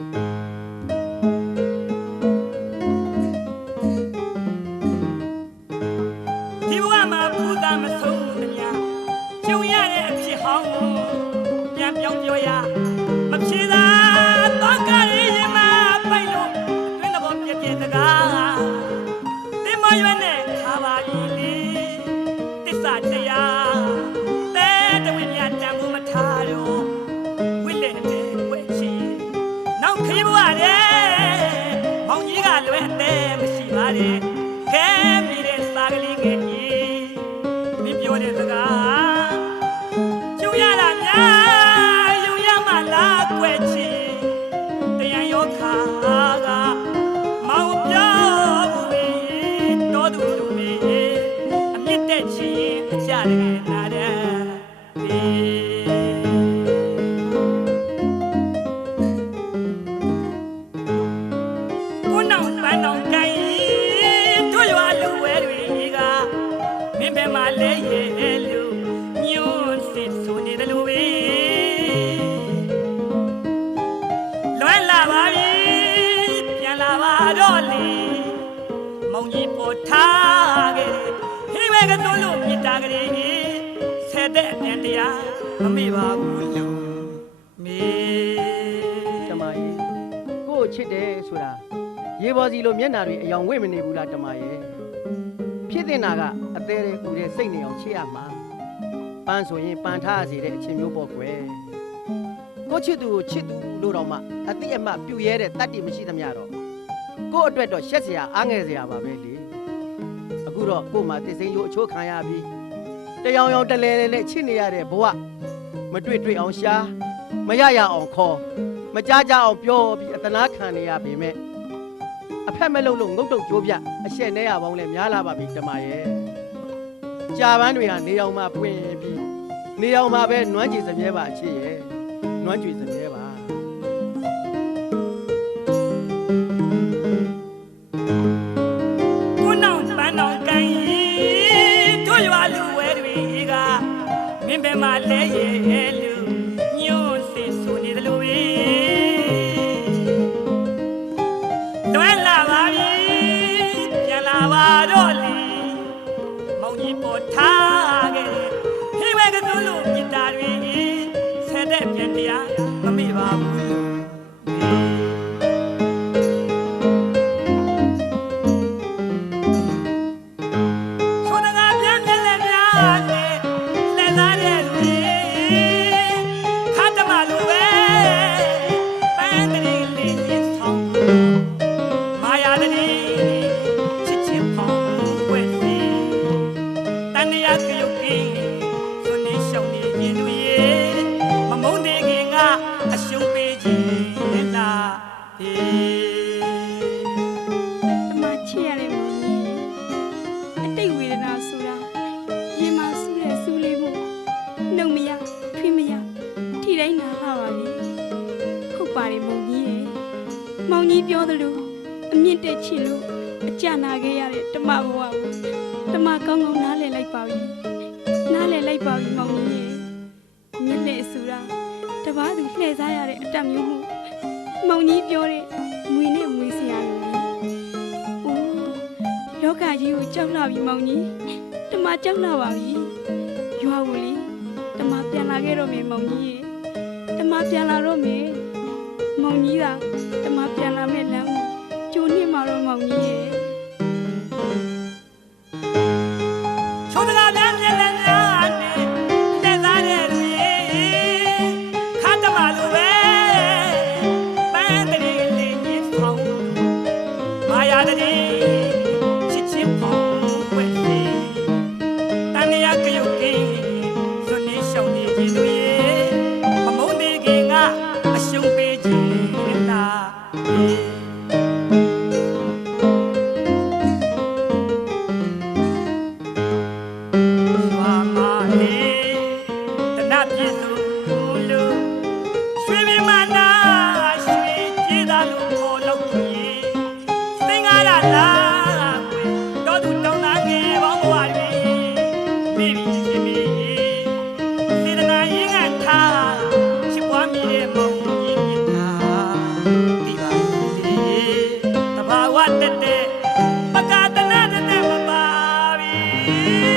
ဒီဘဝမှာဘုရားမဆုံးသမျှကျုံရတဲ့အဖြစ်ဟောင်းပြန်ပြောင်းပြောရမဖြစ်သာတော့ကလေးရင်မှာပိုက်လို့တွင်တော့ပြပြတကားတင်မရွယ်နဲ့ခါပါပြီလေတစ္ဆာတရားတဲတဝိညာတန်ဖို့မထားတော့ဝိလက်တဲ့ဝဲချီနောက်ခေးဘဝတဲ့မောင်ကြီးကလွယ်အသေးမရှိပါနဲ့ခဲမိတဲ့စာကလေးငယ်ကြီးမပြောတဲ့စကားကျုံရတာများယုံရမှလားကွယ်ချီတရားရောခါကမောင်ပြောဘူးတော်သူလူမေအမြင့်တဲ့ချီအကြရခဲ့နာတဲ့ကိုနောင်ပန်းနောင်ကိုင်းတို့ရွာလူဝဲတွေကမင်းဘယ်မှာလဲရဲ့လူညွန့်စစ်ဆိုနေတယ်လို့ပဲလွယ်လာပါပြီပြန်လာပါတော့လေမောင်ကြီးပေါ်ထားခဲ့ဟိဝဲကသွန်းလို့မြစ်တာကလေးဆက်တဲ့အပြန်တရားမမေ့ပါဘူးလို့မေတမကြီးကို့ချစ်တယ်ဆိုတာရေပေါ်စီလိုမျက်နာတွေအယောင်ဝိတ်မနေဘူးလားတမရဲ့ဖြစ်တင်တာကအသေးတဲ့ကူတဲ့စိတ်နေအောင်ချစ်ရမှာပန်းဆိုရင်ပန်းထားစေတဲ့အချင်းမျိုးပေါ့ကွယ်ကို့ချစ်သူကိုချစ်သူလို့တော့မှအတိအမှပြုရဲတဲ့တတ်တည်မရှိသမျှတော့ကို့အတွက်တော့ရှက်เสียအားငယ်เสียပါပဲလေအခုတော့ကို့မှာတစ်စိမ်းရိုးအချိုးခံရပြီးတယောင်ယောင်တလဲလဲနဲ့ချစ်နေရတဲ့ဘဝမတွေ့တွေ့အောင်ရှားမရရအောင်ခေါ်မကြားကြအောင်ပြောပြီးအတနာခံနေရပေမဲ့အဖက်မဲ့လို့ငုတ်တုတ်ကြိုးပြအရှက်နေရပေါင်းလဲများလာပါပြီတမရဲ့ကြာပန်းတွေကနေအောင်မှပွင့်ပြီးနေအောင်မှပဲနွမ်းကြည်စမြဲပါအချစ်ရဲ့နွမ်းကြည်စမြဲပါကိုနောင်ပန်းနောင်ကိုင်းတို့ရွာလူဝဲတွေကမင်းဘယ်မှာလဲရဲ့လူညွန့်စစ်ဆိုနေတယ်လို့ပဲလွယ်လာပါပြီပြန်လာပါတော့လေမောင်ကြီးပေါ်ထားခဲ့ဟိဝဲကသွန်းလို့မြစ်တာတွေဆက်တဲ့ပြန်တရားမမေ့ပါဘူးလို့မောင်ကြီးပြောသလိုအမြင့်တက်ချစ်လို့အကြနာခဲ့ရတဲ့ဓမ္မဘဝကိုဓမ္မကောင်းကောင်းနားလည်လိုက်ပါပြီနားလည်လိုက်ပါပြီမောင်ကြီးရဲ့မြင့်လက်ဆိုတာတပားသူလှည့်စားရတဲ့အတတ်မျိုးမှုမောင်ကြီးပြောတဲ့မွေနဲ့မွေစရာလိုလေအိုးလောကကြီးကိုကြောက်လာပြီမောင်ကြီးဓမ္မကြောက်လာပါပြီရွာကိုလေဓမ္မပြန်လာခဲ့တော့မယ်မောင်ကြီးရဲ့ဓမ္မပြန်လာတော့မယ်မောင်ကြီးကဓမ္မပြန်လာမဲ့လမ်းကိုကျိုးနှိမ့်มาတော့မောင်ကြီးရဲ့ချိုးတကားများမျက်လက်များနဲ့လက်သားတဲ့တွေခါတမလိုပဲပန်းတရီလေးညစ်ဆောင်မာယာတရီချစ်ချစ်ဖောင်းဝဲစီတန်ရကရုတ်ကင်းစွန်နေရှောင်းနေခြင်းတွေမမုန်းသေးခင်ကအရှုံးပေးခြင်းလား င်